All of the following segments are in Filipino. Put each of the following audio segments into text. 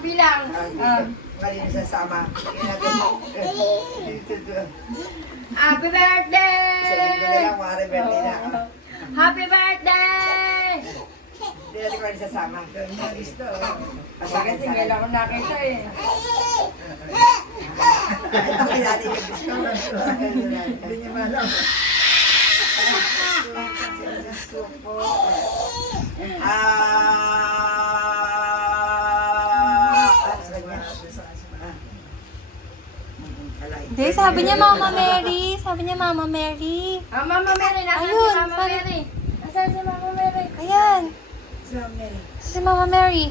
Bilang. Kanina sasama. Happy Sa linggo na birthday! lang, mga birthday na. Happy birthday! Hindi natin ko rin sasama. Bakit ngayon ako nakita eh. Okay natin yung gusto. Hindi niya malam. Gusto po. Hindi, sabi niya Mama Mary. Sabi niya Mama Mary. Mama Mary, nasaan si Ayun, Mama sorry. Mary? Nasaan si Mama Mary? Ayan. Mary. Si Mama Mary.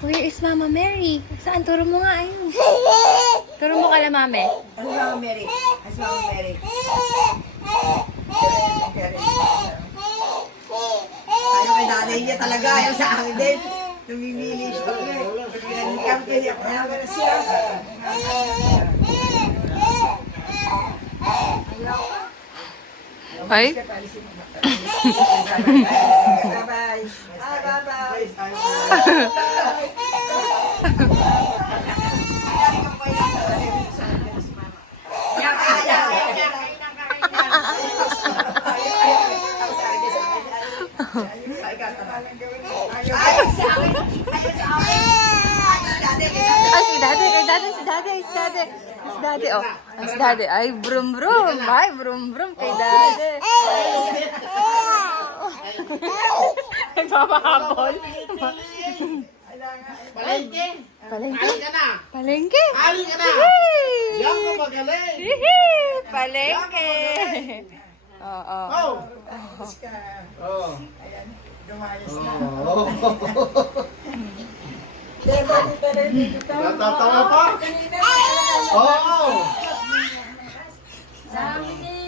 Where is Mama Mary? Saan? Turo mo nga. Ayun. Turo mo kala Mame. Ano Mama Mary? Ano Mama Mary? Ayaw kay nanay niya talaga. Ayaw sa akin din. Tumimili siya. Pinag-campaign niya. Ayaw ka na siya. Ay? Bye-bye. Bye-bye. Ay, si Daddy. Si Daddy, oh. Ay, si Daddy. Ay, brum brum. Ay, brum brum kay Daddy. Nagpapahabol. Palengke! Palengke. Alin ka na! Palengke. Alin ka na! Yay! Yan ka magaling! Hihi! Palengke. Oo. Oh! Oh! Lumayas na. Oh! Natatawa pa? Oo! Sabi ni...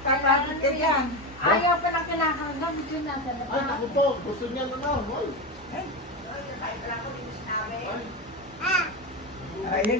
Kapatid ka dyan. Ayaw pa lang kinakaroon. Dito na sa Ay, labas. naku po! Gusto niya na na! Hoy! Ayun.